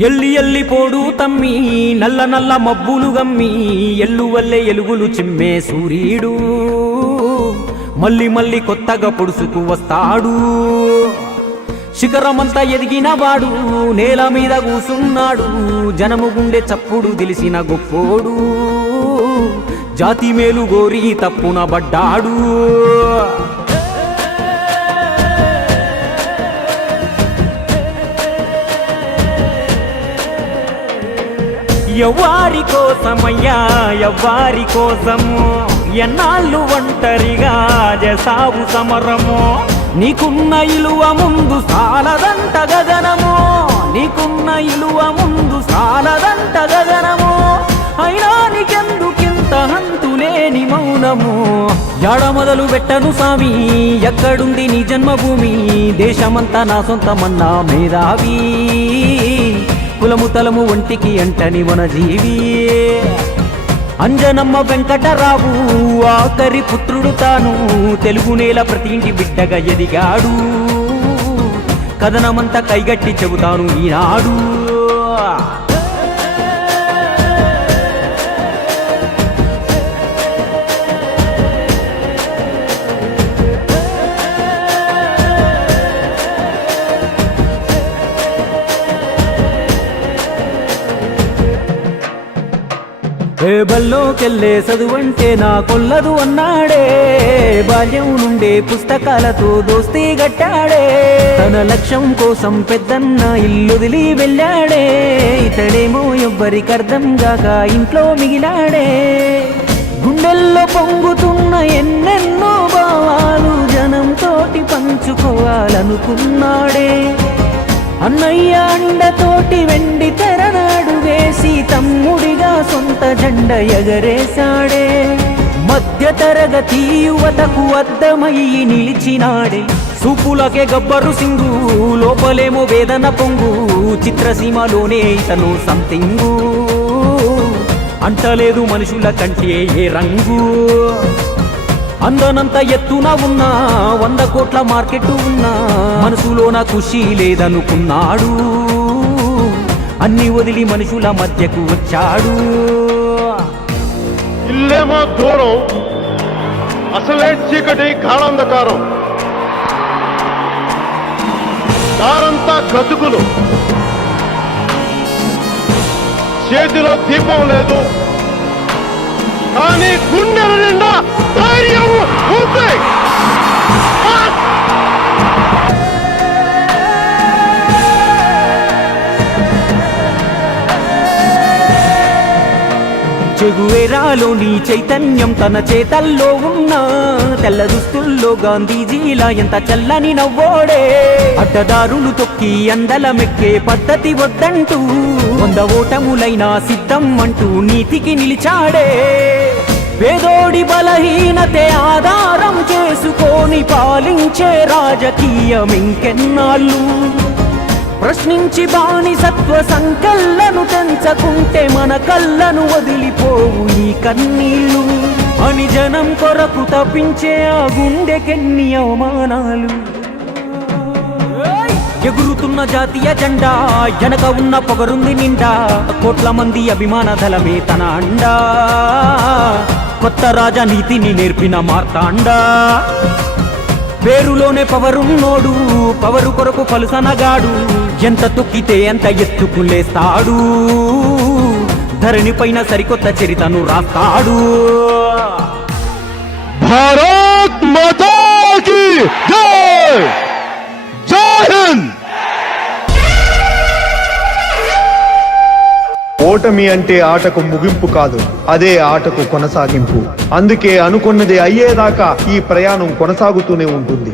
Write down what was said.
ఎల్లి ఎల్లి పోడు తమ్మి నల్ల నల్ల మబ్బులు గమ్మి ఎల్లువల్లే ఎలుగులు చిమ్మే సూర్యుడు మళ్ళీ మళ్ళీ కొత్తగా పొడుసుకు వస్తాడు. శిఖరమంతా ఎదిగిన వాడు నేల మీద కూసున్నాడు. జనము గుండె చప్పుడు తెలిసిన గొప్పోడు జాతి మేలు గోరి తప్పున పడ్డాడు. ఎవ్వారి కోసమయ్యా ఎవ్వారి కోసము ఎన్నాళ్ళు ఒంటరిగా చేసావు సమరము. నీకున్న ఇలువ ముందు సాలదంట గగనము, నీకున్న ఇలువ ముందు సాలదంట గగనము. అయినా నీకెందుకింత హంతులేని మౌనము. యాడ మొదలు పెట్టను సామి ఎక్కడుంది నీ జన్మభూమి. దేశమంతా నా సొంతమన్నా మేధావి కులము తలము ఒంటికి అంటని మన జీవి. అంజనమ్మ వెంకటరావు ఆఖరి పుత్రుడు తాను. తెలుగు నేల ప్రతి ఇంటి బిడ్డగా ఎదిగాడు. కథనమంతా కైగట్టి చెబుతాను ఈనాడు. బల్లోకెళ్ళే చదువంటే నా కొల్లదు అన్నాడే. బాల్యం నుండే పుస్తకాలతో దోస్తీ గట్టాడే. తన లక్ష్యం కోసం పెద్దన్న ఇల్లుదిలి వెళ్ళాడే. ఇతడేమో ఎవ్వరికర్థం గాక ఇంట్లో మిగిలాడే. గుండెల్లో పొంగుతున్న ఎన్నెన్నో భావాలు జనంతోటి పంచుకోవాలనుకున్నాడే. అన్నయ్య అండతోటి వెండి తెరనాడు వేసి తమ్ముడిగా సొంత జెండ ఎగరేశాడే. మధ్య తరగతి యువతకు అద్దమయ్యి నిలిచినాడే. సూపులకే గబ్బరు సింగు లోపలేమో వేదన పొంగు. చిత్రసీమలోనే ఇతను సంతింగు అంటలేదు మనుషుల కంటే ఏ రంగు. అందనంత ఎత్తున ఉన్నా 100 కోట్ల మార్కెట్ ఉన్నా మనసులోన ఖుషి లేదనుకున్నాడు. అన్ని వదిలి మనుషుల మధ్యకు వచ్చాడు. ఇల్లేమో దూరం అసలే చీకటి గాఢాంధకారం. దారంతా గతుకులు, చేతిలో దీపం లేదు కానీ గుండెల నిండా ధైర్యం ఉంది. చెగువేరాలోని చైతన్యం తన చేతల్లో ఉన్న. తెల్ల దుస్తుల్లో గాంధీజీలా ఎంత చల్లని నవ్వోడే. అడ్డదారులు తొక్కి అందలమెక్కే పద్ధతి వద్దంటూ 100 ఓటములైనా సిద్ధం అంటూ నీతికి నిలిచాడే. పేదోడి బలహీనతే ఆధారం చేసుకొని పాలించే రాజకీయం ఇంకెన్నాళ్ళు. ప్రశ్నించి బానిసత్వ సంకల్లను తెంచకుంటే మన కళ్ళను వదిలిపోవు ఈ కన్నీళ్ళు. అని జనం కొరకు తప్పించే ఆ గుండెకెన్ని అవమానాలు. ఎగురుతున్న జాతీయ జెండా వెనక ఉన్న పొగరుంది నిండా. కోట్ల మంది అభిమాన దళమే తన అండా. కొత్త రాజనీతిని నేర్పిన మార్తాండా. పేరులోనే పవరున్నోడు పవరు కొరకు పలుసనగాడు. ఎంత తొక్కితే ఎంత ఎత్తుకులేస్తాడు. ధరణి పైన సరికొత్త చరితను రాస్తాడు. భారత్ మాతా కీ జై. జై హింద్. ఓటమి అంటే ఆటకు ముగింపు కాదు, అదే ఆటకు కొనసాగింపు. అందుకే అనుకున్నది అయ్యేదాకా ఈ ప్రయాణం కొనసాగుతూనే ఉంటుంది.